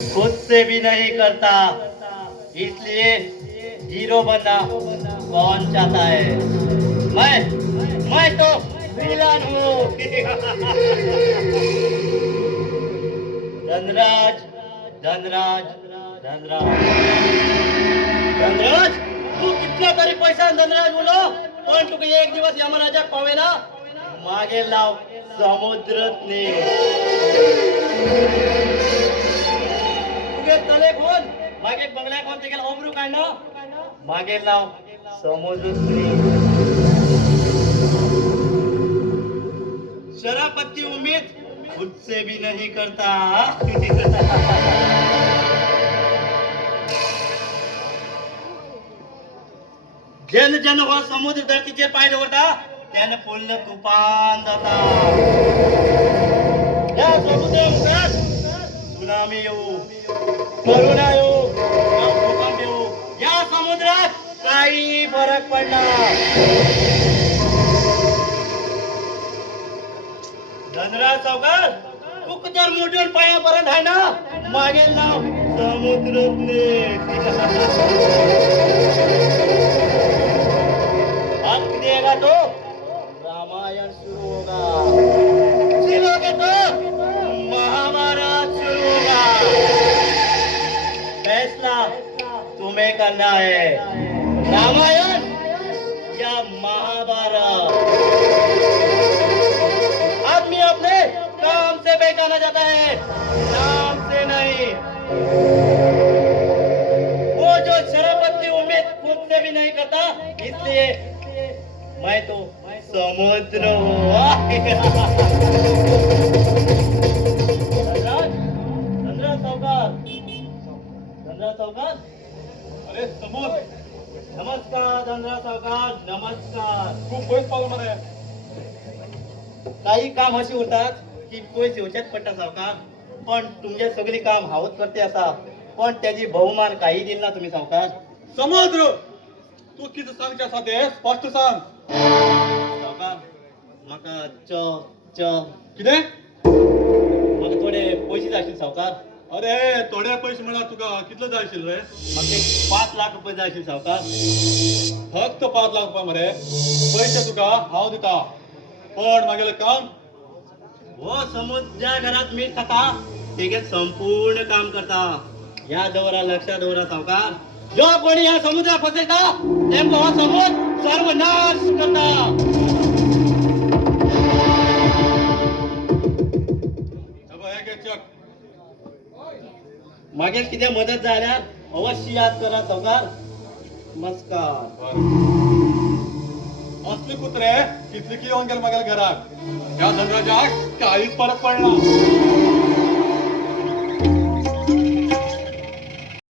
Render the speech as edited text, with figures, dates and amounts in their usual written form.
खुद से भी नहीं करता, इसलिए हीरो बनना कौन चाहता है। मैं तो विलन हूँ। धनराज, धनराज, धनराज, धनराज, तू कितना तरी पैसा धनराज बोलो, पण तुका एक दिवस यमराजा पावेना मागे लाव समुद्रतने. तुगे तले कोण मागे बंगल्या कोण ते गेला ओबरू काय ना मागे लाव समुद्रतने. शराबती उम्मीद खुद से भी नहीं करता. जन जन हो समुद्र धरतीचे पाय दवरता त्यानं पूर्ण तुफान जाता. या समुद्र मुखात सुनामी येऊ, करुणा येऊ, भूकंप येऊ, या समुद्रात काही फरक पडणार. धनराज सावकार, तू तर मोठ्या पायापर्यंत आहे ना मागे नाव समुद्रतने. अंत देगा तो रामायण शुरू होगा, जिलोगे तो महाभारत शुरू होगा. फैसला तुम्हें करना है, रामायण या महाभारत. आदमी अपने काम से पहचाना जाता है, नाम से नहीं. वो जो शराबती उम्मीद खुद से भी नहीं करता, इसलिए मैं तो समुद्र हूँ. धनराज, धनराज सावकार, धनराज सावकार. अरे समोर नमस्कार धनराज सावकार, नमस्कार. खूप पैस पाहिलं मला. काही काम अशी होतात की कोण येवच्यात पडटा सावकार, पण तुमचे सगळी काम हावत करते असा, पण त्याची बहुमान काही दिल ना तुम्ही सावकार. समुद्र तू किती सांगच्या साधे स्पष्ट सांग. सावकार माका च किती? माका थोडे पैसे जायचे सावकार. अरे थोडे पैसे म्हणा तुका कितलं जायशील रे? माका 5 लाख रुपये जायचे सावकार. फक्त 5 लाख रुपये मरे पैसे तुका हाव दिता, पण मागेलं काम हो समुद्र ज्या घरात मी खाता ते संपूर्ण काम करता. या दौरा लक्षात दौरा सावकार. जो कोणी या समुद्रात फसेता नेमकं हा समुद्र सर्वनाश करता. एक एक चक. मागील किती मदत झाल्या अवश्य याद करा सावकार. नमस्कार. असली कुत्रे कितली की येऊन गेले मागेल घरात. या धनराजाक काहीच फरक पडला.